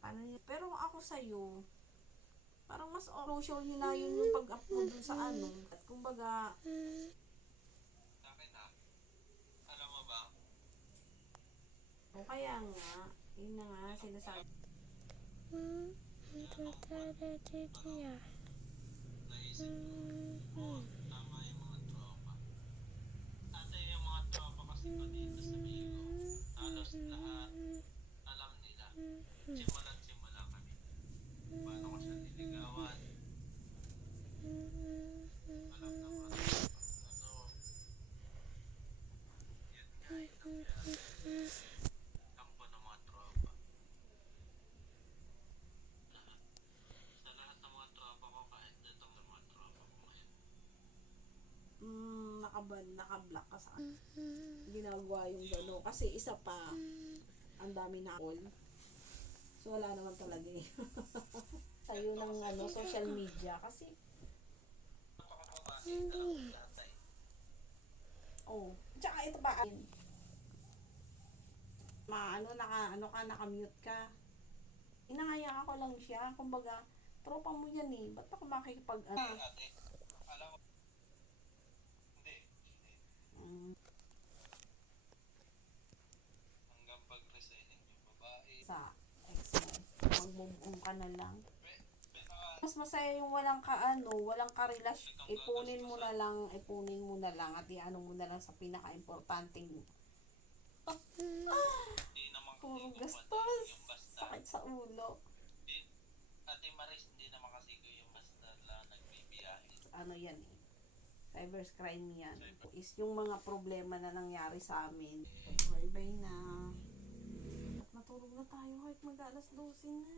Ano niya? Pero ako sa'yo, parang mas social nyo na yun yung pag-upload dun sa ano. At kumbaga, o kaya nga, yun na nga, sinasabi. Naka-block ka sa ginagawa yung gano'n. Kasi isa pa, ang dami na all. So, wala naman talaga eh. Sa'yo ng ano, social media. Kasi, oh, tsaka ito ba, naka-mute ka. Inangaya ko lang siya. Kumbaga, tropa mo yan eh. Ba't ako makikipag, sa ex-wife. Mag-move on ka na lang. Mas masaya yung walang karelasyon. Ipunin mo na lang at iano mo na lang sa pinaka-importanting. Puro gastos. Sakit sa ulo. Ano yan eh. Cybercrime yan. Is yung mga problema na nangyari sa amin. Bye-bye na. Matulog na tayo kahit mag-alas 12 na.